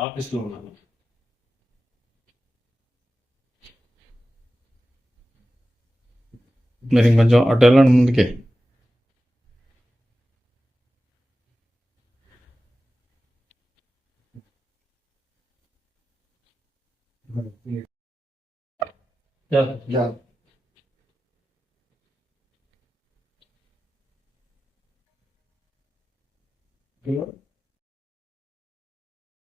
ఆఫీస్లో ఉన్నాను మీరు ఇంకొంచెం అటు వెళ్ళండి ముందుకే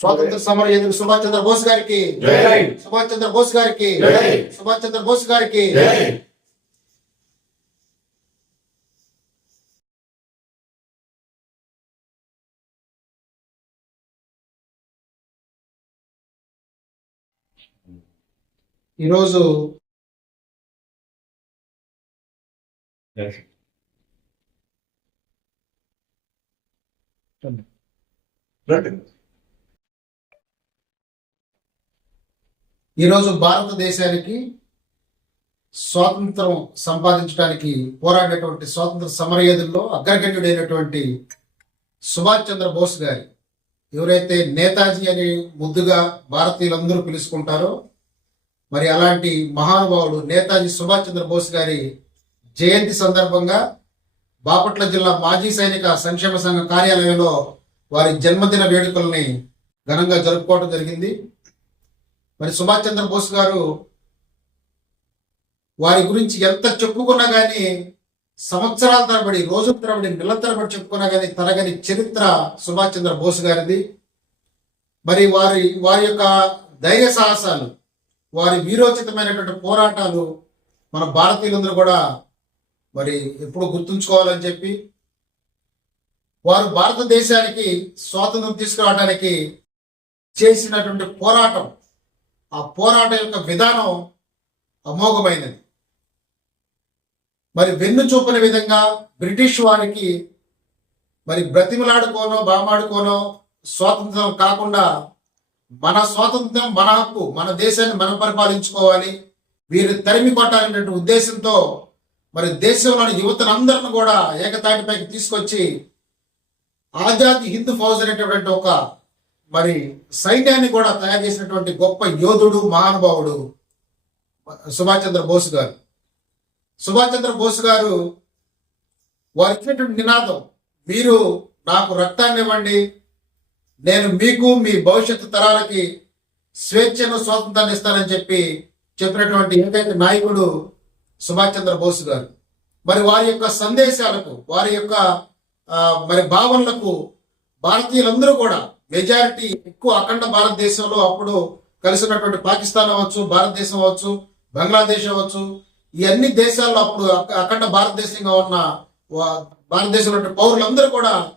స్వాతంత్ర సమర యోధుడు సుభాష్ చంద్ర బోస్ గారికి. సుభాష్ చంద్ర బోస్ గారికి. సుభాష్ చంద్ర బోస్ గారికి ఈరోజు ఈరోజు భారతదేశానికి స్వాతంత్రం సంపాదించడానికి పోరాడినటువంటి స్వాతంత్ర సమరయోధుల్లో అగ్రగణ్యుడైనటువంటి సుభాష్ చంద్రబోస్ గారి ఎవరైతే నేతాజీ అని ముద్దుగా భారతీయులందరూ పిలుచుకుంటారో మరి అలాంటి మహానుభావుడు నేతాజీ సుభాష్ చంద్రబోస్ గారి జయంతి సందర్భంగా బాపట్ల జిల్లా మాజీ సైనిక సంక్షేమ సంఘ కార్యాలయంలో వారి జన్మదిన వేడుకల్ని ఘనంగా జరుపుకోవడం జరిగింది. మరి సుభాష్ చంద్రబోస్ గారు వారి గురించి ఎంత చెప్పుకున్నా కానీ సంవత్సరాల తరబడి రోజుల తరబడి నెలల తరబడి చెప్పుకున్నా కానీ తరగని చరిత్ర సుభాష్ చంద్రబోస్ గారిది. మరి వారి వారి యొక్క ధైర్య సాహసాలు వారి వీరోచితమైనటువంటి పోరాటాలు మన భారతీయులందరూ కూడా మరి ఎప్పుడు గుర్తుంచుకోవాలని చెప్పి వారు భారతదేశానికి స్వాతంత్రం తీసుకురావడానికి చేసినటువంటి పోరాటం ఆ పోరాటం యొక్క విధానం అమోఘమైనది. మరి వెన్ను చూపని విధంగా బ్రిటిష్ వారికి మరి బ్రతిమలాడుకోనో బామాడుకోనో స్వాతంత్రం కాకుండా మన స్వాతంత్రం మన హక్కు మన దేశాన్ని మనం పరిపాలించుకోవాలి. వీరు తరిమి కొట్టాలనే ఉద్దేశంతో మరి దేశంలోని యువతనందరిని కూడా ఏకతాటిపైకి తీసుకొచ్చి ఆజాద్ హింద్ ఫౌజ్ అనేటటువంటి ఒక మరి సైన్యాన్ని కూడా తయారు చేసినటువంటి గొప్ప యోధుడు మహానుభావుడు సుభాష్ చంద్ర బోస్ గారు. సుభాష్ చంద్ర బోస్ గారు వారు ఇచ్చినటువంటి నినాదం మీరు నాకు రక్తాన్ని ఇవ్వండి. నేను మీకు మీ భవిష్యత్తు తరాలకి స్వేచ్ఛను స్వాతంత్రాన్ని ఇస్తానని చెప్పి చెప్పినటువంటి ఏకైక నాయకుడు సుభాష్ చంద్ర బోస్ గారు. మరి వారి యొక్క సందేశాలకు వారి యొక్క మరి భావనలకు భారతీయులందరూ కూడా మెజారిటీ ఎక్కువ అఖండ భారతదేశంలో అప్పుడు కలిసినటువంటి పాకిస్తాన్ అవ్వచ్చు భారతదేశం అవ్వచ్చు బంగ్లాదేశ్ అవ్వచ్చు ఈ అన్ని దేశాల్లో అప్పుడు అఖండ భారతదేశంగా ఉన్న వా- భారతదేశంలో పౌరులందరూ కూడా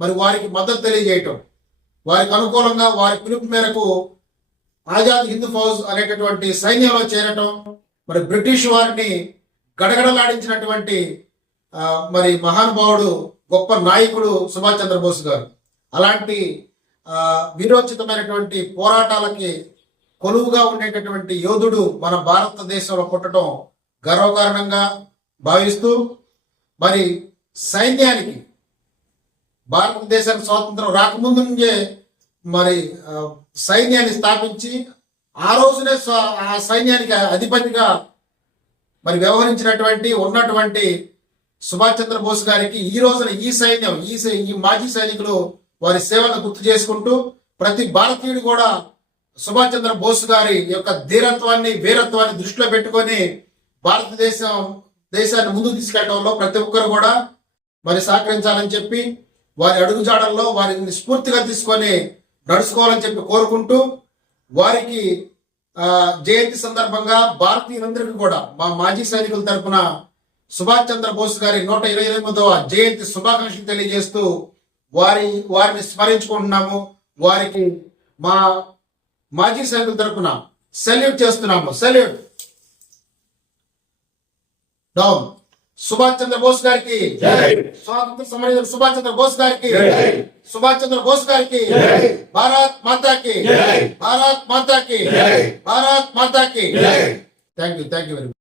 మరి వారికి మద్దతు తెలియజేయటం. వారికి అనుకూలంగా వారి పిలుపు మేరకు ఆజాద్ హింద్ ఫౌజ్ అనేటటువంటి సైన్యంలో చేరటం మరి బ్రిటిష్ వారిని గడగడలాడించినటువంటి మరి మహానుభావుడు గొప్ప నాయకుడు సుభాష్ చంద్రబోస్ గారు. అలాంటి వీరోచితమైనటువంటి పోరాటాలకి కొలువుగా ఉండేటటువంటి యోధుడు మన భారతదేశంలో పుట్టడం గర్వకారణంగా భావిస్తూ మరి సైన్యానికి భారతదేశానికి స్వాతంత్రం రాకముందు నుంచే మరి సైన్యాన్ని స్థాపించి ఆ రోజునే ఆ సైన్యానికి అధిపతిగా మరి వ్యవహరించినటువంటి ఉన్నటువంటి సుభాష్ చంద్ర బోస్ గారికి ఈ రోజున ఈ సైన్యం ఈ సై- ఈ మాజీ సైనికులు వారి సేవలను గుర్తు చేసుకుంటూ ప్రతి భారతీయుడు కూడా సుభాష్ చంద్ర బోస్ గారి యొక్క ధీరత్వాన్ని వీరత్వాన్ని దృష్టిలో పెట్టుకొని భారతదేశం దేశాన్ని ముందుకు తీసుకెళ్ళడంలో ప్రతి ఒక్కరు కూడా మరి సహకరించాలని చెప్పి వారి అడుగుజాడల్లో వారిని స్ఫూర్తిగా తీసుకొని నడుచుకోవాలని చెప్పి కోరుకుంటూ వారికి జయంతి సందర్భంగా భారతీయులందరికీ కూడా మా మాజీ సైనికుల తరపున సుభాష్ చంద్రబోస్ గారి నూట ఇరవై ఎనిమిదవ జయంతి శుభాకాంక్షలు తెలియజేస్తూ వారి వారిని స్మరించుకుంటున్నాము. వారికి మా మాజీ సైనికుల తరపున సెల్యూట్ చేస్తున్నాము. సెల్యూట్. డౌన్. సుభాష్ చంద్ర బోస్ గారికి స్వాతంత్ర సమర సుభాష్ చంద్ర బోస్ గారికి సుభాష్ చంద్ర బోస్ గారికి భారత్ మాతాకి భారత్ మాతాకి భారత్ మాతాకి thank you thank you very much